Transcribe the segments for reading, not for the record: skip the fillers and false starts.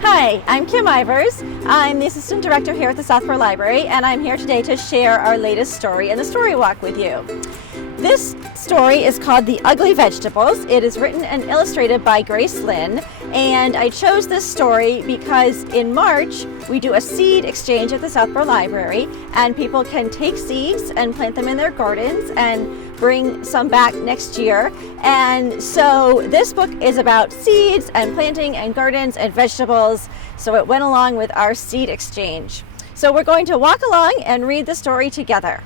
Hi, I'm Kim Ivers. I'm the Assistant Director here at the Southborough Library, and I'm here today to share our latest story in the Story Walk with you. This story is called The Ugly Vegetables. It is written and illustrated by Grace Lynn, and I chose this story because in March we do a seed exchange at the Southborough Library, and people can take seeds and plant them in their gardens and bring some back next year. And so this book is about seeds and planting and gardens and vegetables, so it went along with our seed exchange. So we're going to walk along and read the story together.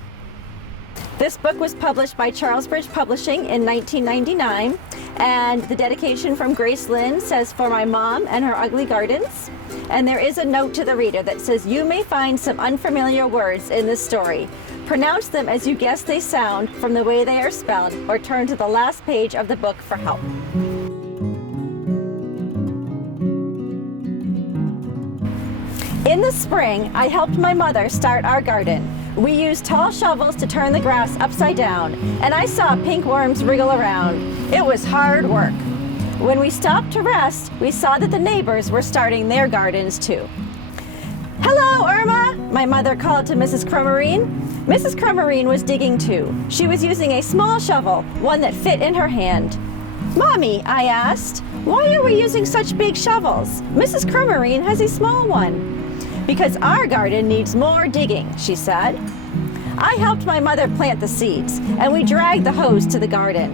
This book was published by Charlesbridge Publishing in 1999, and the dedication from Grace Lynn says, "For my mom and her ugly gardens." And there is a note to the reader that says, "You may find some unfamiliar words in this story. Pronounce them as you guess they sound from the way they are spelled, or turn to the last page of the book for help." In the spring, I helped my mother start our garden. We used tall shovels to turn the grass upside down, and I saw pink worms wriggle around. It was hard work. When we stopped to rest, we saw that the neighbors were starting their gardens too. "Hello, Irma," my mother called to Mrs. Crummarine. Mrs. Crummarine was digging too. She was using a small shovel, one that fit in her hand. "Mommy," I asked, "why are we using such big shovels? Mrs. Crummarine has a small one." "Because our garden needs more digging," she said. I helped my mother plant the seeds, and we dragged the hose to the garden.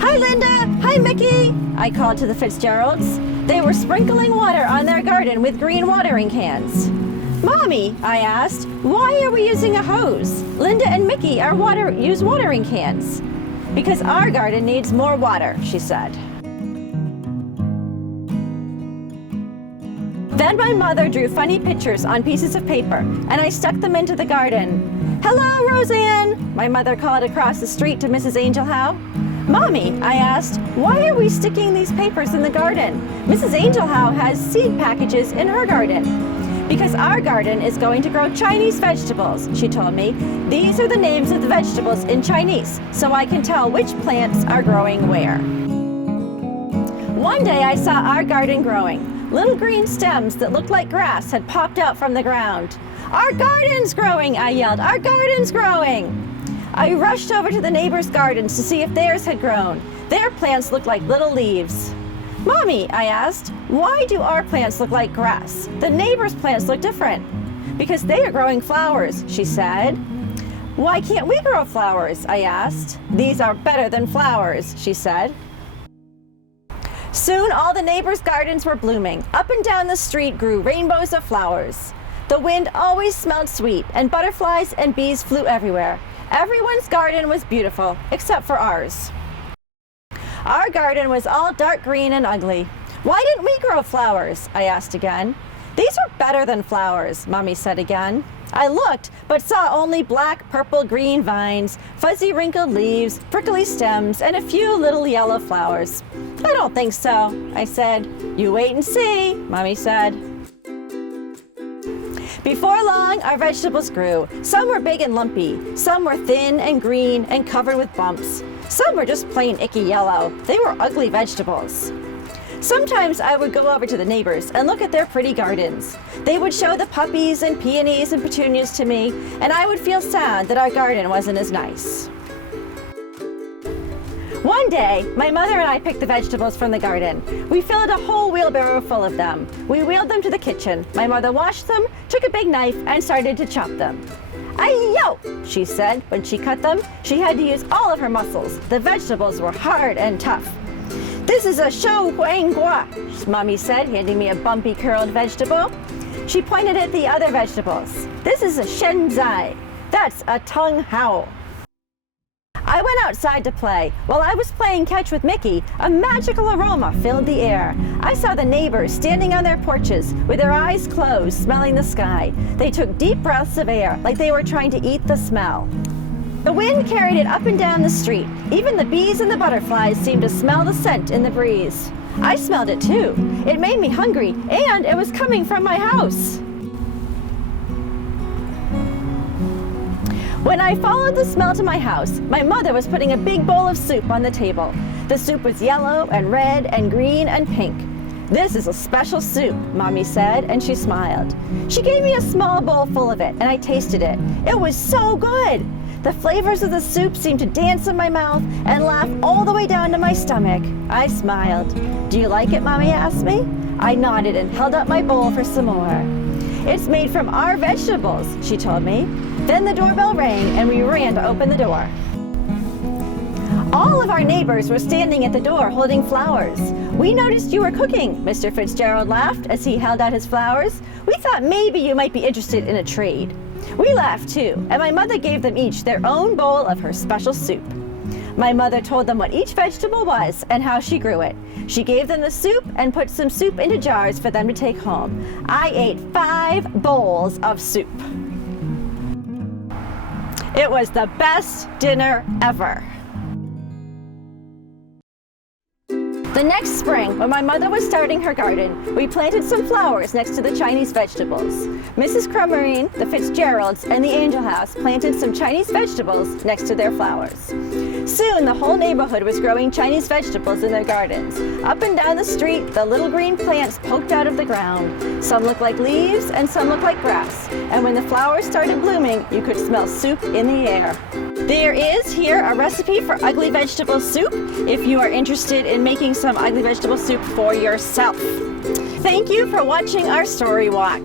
"Hi, Linda! Hi, Mickey!" I called to the Fitzgeralds. They were sprinkling water on their garden with green watering cans. "Mommy," I asked, "why are we using a hose? Linda and Mickey use watering cans." "Because our garden needs more water," she said. Then my mother drew funny pictures on pieces of paper, and I stuck them into the garden. "Hello, Roseanne," my mother called across the street to Mrs. Angel Howe. "Mommy," I asked, "why are we sticking these papers in the garden? Mrs. Angel Howe has seed packages in her garden." "Because our garden is going to grow Chinese vegetables," she told me. "These are the names of the vegetables in Chinese, so I can tell which plants are growing where." One day I saw our garden growing. Little green stems that looked like grass had popped out from the ground. "Our garden's growing!" I yelled. "Our garden's growing!" I rushed over to the neighbors' gardens to see if theirs had grown. Their plants looked like little leaves. "Mommy," I asked, "why do our plants look like grass? The neighbors' plants look different." "Because they are growing flowers," she said. "Why can't we grow flowers?" I asked. "These are better than flowers," she said. Soon all the neighbors' gardens were blooming. Up and down the street grew rainbows of flowers. The wind always smelled sweet, and butterflies and bees flew everywhere. Everyone's garden was beautiful, except for ours. Our garden was all dark green and ugly. "Why didn't we grow flowers?" I asked again. "These are better than flowers," Mommy said again. I looked, but saw only black, purple, green vines, fuzzy wrinkled leaves, prickly stems, and a few little yellow flowers. "I don't think so," I said. "You wait and see," Mommy said. Before long, our vegetables grew. Some were big and lumpy. Some were thin and green and covered with bumps. Some were just plain icky yellow. They were ugly vegetables. Sometimes I would go over to the neighbors and look at their pretty gardens. They would show the puppies and peonies and petunias to me, and I would feel sad that our garden wasn't as nice. One day, my mother and I picked the vegetables from the garden. We filled a whole wheelbarrow full of them. We wheeled them to the kitchen. My mother washed them, took a big knife, and started to chop them. "Ay-yo," she said. When she cut them, she had to use all of her muscles. The vegetables were hard and tough. "This is a shou huang gua," Mommy said, handing me a bumpy curled vegetable. She pointed at the other vegetables. "This is a shen zai. That's a tung hao." I went outside to play. While I was playing catch with Mickey, a magical aroma filled the air. I saw the neighbors standing on their porches with their eyes closed, smelling the sky. They took deep breaths of air, like they were trying to eat the smell. The wind carried it up and down the street. Even the bees and the butterflies seemed to smell the scent in the breeze. I smelled it too. It made me hungry, and it was coming from my house. When I followed the smell to my house, my mother was putting a big bowl of soup on the table. The soup was yellow and red and green and pink. "This is a special soup," Mommy said, and she smiled. She gave me a small bowl full of it, and I tasted it. It was so good! The flavors of the soup seemed to dance in my mouth and laugh all the way down to my stomach. I smiled. "Do you like it?" Mommy asked me. I nodded and held up my bowl for some more. "It's made from our vegetables," she told me. Then the doorbell rang and we ran to open the door. All of our neighbors were standing at the door holding flowers. "We noticed you were cooking," Mr. Fitzgerald laughed as he held out his flowers. "We thought maybe you might be interested in a trade." We laughed too, and my mother gave them each their own bowl of her special soup. My mother told them what each vegetable was and how she grew it. She gave them the soup and put some soup into jars for them to take home. I ate 5 bowls of soup. It was the best dinner ever. The next spring, when my mother was starting her garden, we planted some flowers next to the Chinese vegetables. Mrs. Crummarine, the Fitzgeralds, and the Angel House planted some Chinese vegetables next to their flowers. Soon, the whole neighborhood was growing Chinese vegetables in their gardens. Up and down the street, the little green plants poked out of the ground. Some looked like leaves, and some looked like grass. And when the flowers started blooming, you could smell soup in the air. There is here a recipe for ugly vegetable soup if you are interested in making some ugly vegetable soup for yourself. Thank you for watching our story walk.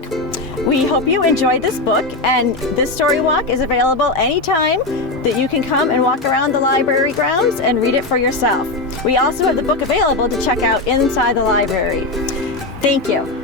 We hope you enjoyed this book, and this story walk is available anytime that you can come and walk around the library grounds and read it for yourself. We also have the book available to check out inside the library. Thank you.